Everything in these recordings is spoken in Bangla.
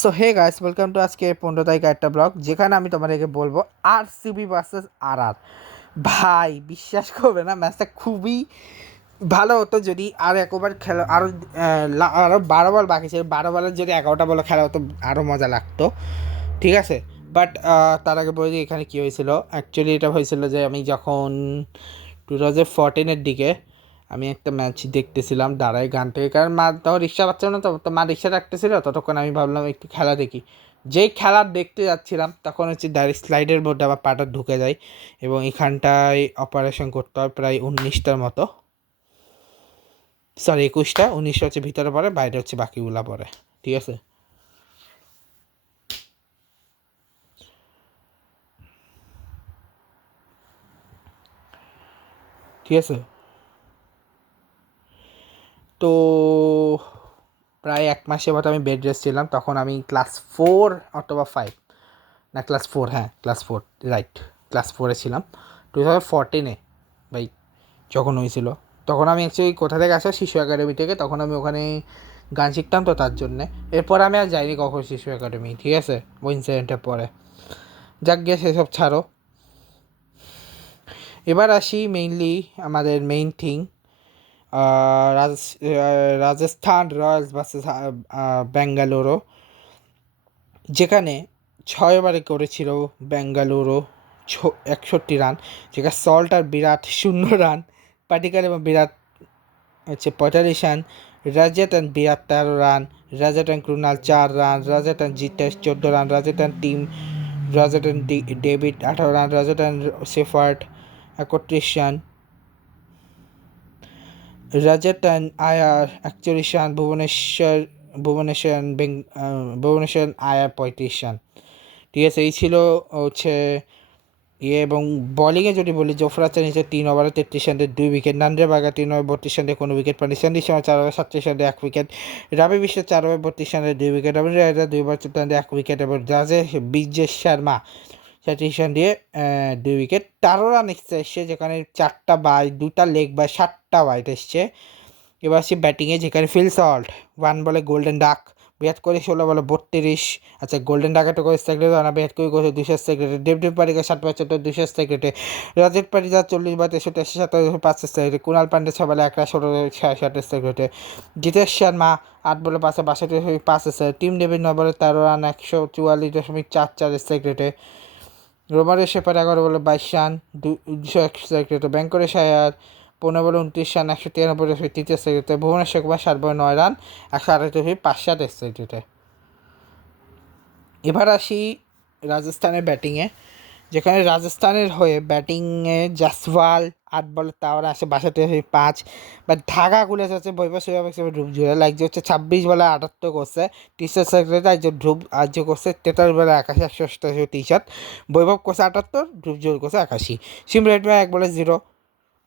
So hey guys, welcome to আজকে 15 তারিখ একটা ব্লগ, যেখানে আমি তোমাদেরকে বলবো আরসিবি ভার্সেস আর। ভাই বিশ্বাস করবে না, ম্যাচটা খুবই ভালো হতো যদি আর এক ওভার খেলা আরও আরও 12 বল বাকি ছিল। 12 বলের যদি 11টা বল খেলা হতো আরও মজা লাগতো, ঠিক আছে। বাট তার আগে বলে দিই এখানে কী হয়েছিল। অ্যাকচুয়ালি এটা হয়েছিল যে আমি যখন 2014-এর দিকে আমি একটা ম্যাচ দেখতেছিলাম দাঁড়ায় গান থেকে, কারণ মা তখন রিক্সা পাচ্ছিল না, তো মা রিক্সা রাখতেছিল। ততক্ষণ আমি ভাবলাম একটু খেলা দেখি। যেই খেলা দেখতে যাচ্ছিলাম তখন হচ্ছে ডাইরেক্ট স্লাইডের মধ্যে আমার পাটা ঢুকে যায় এবং এখানটায় অপারেশন করতে হয় প্রায় 19টার মতো, সরি 21টা। 19টা হচ্ছে ভিতরে পড়ে, বাইরে হচ্ছে বাকিগুলা পড়ে, ঠিক আছে। ঠিক আছে, তো প্রায় 1 মাসের মতো আমি বেড রেস্ট ছিলাম। তখন আমি ক্লাস 4 অথবা 5, না ক্লাস 4, হ্যাঁ ক্লাস 4, রাইট, ক্লাস 4-এ ছিলাম 2014-এ ভাই যখন হয়েছিল। তখন আমি অ্যাকচুয়ালি কোথা থেকে আসা, শিশু একাডেমি থেকে। তখন আমি ওখানে গান শিখতাম, তো তার জন্যে এরপর আমি আর যাইনি কখন শিশু একাডেমি, ঠিক আছে, ওই ইনসিডেন্টের পরে। যাক গিয়ে সেসব ছাড়ো, এবার আসি মেইনলি আমাদের main thing, Rajasthan Royals versus Bengaluru, যেখানে 6 ওভারে করেছিল বেঙ্গালুরু 61 রান, যেখানে সল্ট আর বিরাট 0 রান, পাটিকার এবং বিরাট হচ্ছে 45 run, Rajat and Virat 13 run, Rajat and Krunal 4 run, Rajat and Jitesh 14 run, Rajat and Tim, Rajat and David 18 run, Rajat and Seifert 31 run, Rajat and Iyer 41 run, Bhuvneshwar Iyer 35 run, ঠিক আছে। এই ছিল হচ্ছে ইয়ে। এবং বলিংয়ে যদি বলি, জোফরা চার নিচে 3 ওভারে 33 রান দিয়ে 2 উইকেট, নান্দ্রে বাগা 3 ওভার 32 রান দিয়ে কোনো উইকেট পায়নি, সন্দীপ শর্মা 4 ওভার 37 রান দিয়ে 1 উইকেট, রাবি বিশ্ব 4 ওভার 32 রান দিয়ে 2 wicket, Rabindra Jadeja 2 over 14 run দিয়ে 1 উইকেট এবং বিজেশ শর্মা 37 রান দিয়ে 2 উইকেট। 13 রান এক্সট্রা এসছে, যেখানে 4টা বাই, 2টা লেগ বাই, 7টা ওয়াইড এসছে। এবার আসছে ব্যাটিংয়ে, যেখানে ফিল সল্ট 1 বলে গোল্ডেন ডাক, ব্যাট করে 16 বলে 32। আচ্ছা, গোল্ডেন ডাকাটা করে সেক্রেটে না, ব্যাট করে করেছে 200 সেক্রেটে। ডেভ পারিকা 7 বলে 200 সেক্রেটে। রজত পাটিদার 40 বলে 63, 5 সেক্রেটে। কুণাল পান্ডে 6 বলে 1 16 সেক্রেটে। জিতেশ শর্মা 8 বলে 5 সেক্রেটে। টিম ডেভিড 9 বলে 13 রান 144.44 সেক্রেটে। রোমারে শেফার 11 বলে 22 রান 201 সেক্রেটে। ব্যাঙ্করে সায়ার 15 বলে 29 রান 193 তৃতীয় সেক্রেটে। ভুবনেশ্বর কুমার 7 বলে 9 রান 128.57 সেক্রেটে। এবার আসি রাজস্থানের ব্যাটিংয়ে, যেখানে রাজস্থানের হয়ে ব্যাটিংয়ে জাসওয়াল 8 বলে তাও আসে 62.5, বা ঢাকা খুলেছে হচ্ছে বৈভব সূর্যবংশী ধ্রুব জুড়ে লাগছে হচ্ছে 26 বলে 78 করছে টি-শার্ট সেক্রেটারি, আর যে ধ্রুব আর যে করছে 43 বলে 81 188 টি-শার্ট। বৈভব করছে 78, ধ্রুব জোর করছে 81। সিমরেট 1 বলে 0,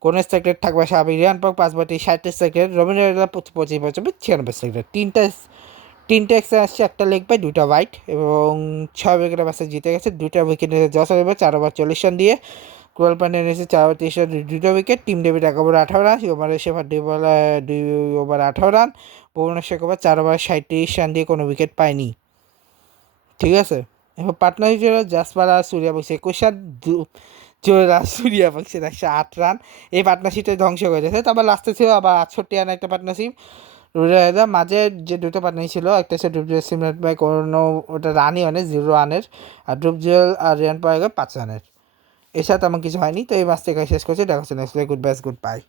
কোন সেক্রেট থাকবে স্বাভাবিক। রিয়ান পাক 5 বলে 60 সেক্রেট। রবীন্দ্র 25 বলে 96 সেক্রেট। তিনটে এক্সট্রা আসছে, একটা লেগ বাই, 2টা ওয়াইড এবং 6 উইকেটের পাশে জিতে গেছে। 2টা উইকেট নিয়েছে জস ওভার 4 ওভার 40 রান দিয়ে। কুণাল পান্ডে নিয়েছে 4 ওভার 30 রান 2টা wicket. Tim David 1 over 18 run, ওভারে শেফার 2 over 18 run, Bhuvneshwar Kumar 4 over 37 run দিয়ে কোনো উইকেট পায়নি, ঠিক আছে। এবার পাটনা ছিল জাসপাল আর সূর্যবংশী 21 রান, জোড়া সূর্যবংশীর 108 রান। এই পার্টনারশিপটা ধ্বংস করে দিয়েছে। তারপর লাস্টে ছিল আবার 68 রান একটা পার্টনারশিপ। রুদ্রা মাঝে যে দুটো পার্টনার ছিল, একটা হচ্ছে ড্রুবজুয়েল সিমরাট ভাই, কোনো ওটা রানই হয় না, 0 রানের। আর ড্রুবজুয়েল আর রিয়ান পাওয়া গেল 5 রানের। এর সাথে আমার কিছু হয়নি। তো এই ম্যাচ থেকে শেষ করছে, দেখা হচ্ছে next, good bye, good bye.